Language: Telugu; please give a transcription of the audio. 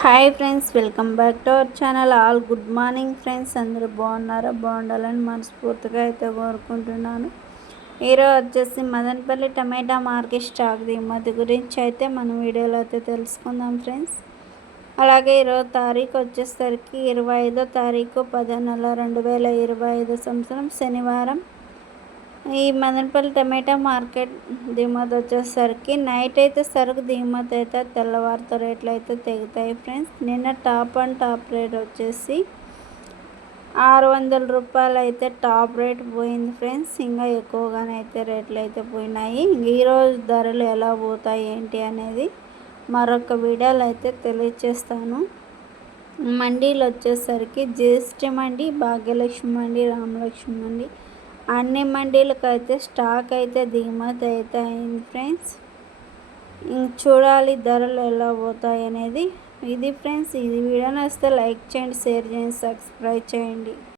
Hi friends welcome back to our channel. All good morning friends. అందరూ బాగున్నారా? బాగుండాలని మనస్ఫూర్తిగా అయితే కోరుకుంటున్నాను. ఈరోజు వచ్చేసి మదనపల్లి టమాటా మార్కెట్ స్టాక్ దిగుమతి గురించి అయితే మనం వీడియోలో అయితే తెలుసుకుందాం ఫ్రెండ్స్. అలాగే ఈరోజు తారీఖు వచ్చేసరికి ఇరవై ఐదో తారీఖు పదో నెల రెండు వేల ఇరవై ఐదో సంవత్సరం శనివారం. ఈ మదనపల్లి టమాటా మార్కెట్ దిగుమతి వచ్చేసరికి నైట్ అయితే సరుకు దిగుమతి అయితే తెల్లవారితో రేట్లు అయితే తెగుతాయి ఫ్రెండ్స్. నిన్న టాప్ అండ్ టాప్ రేట్ వచ్చేసి ఆరు వందల రూపాయలు అయితే టాప్ రేట్ పోయింది ఫ్రెండ్స్. ఇంకా ఎక్కువగానే అయితే రేట్లు అయితే పోయినాయి. ఈరోజు ధరలు ఎలా పోతాయి ఏంటి అనేది మరొక వీడియోలు అయితే తెలియచేస్తాను. మండీలు వచ్చేసరికి జిఎస్టీ మండి భాగ్యలక్ష్మి మండి రామలక్ష్మి మండి అన్ని మండీలకు అయితే స్టాక్ అయితే దిగుమతి అయితే అయింది ఫ్రెండ్స్ చూడాలి ధరలు ఎలా పోతాయి అనేది. ఇది ఫ్రెండ్స్ ఇది వీడియో నచ్చితే లైక్ చేయండి షేర్ చేయండి సబ్స్క్రైబ్ చేయండి.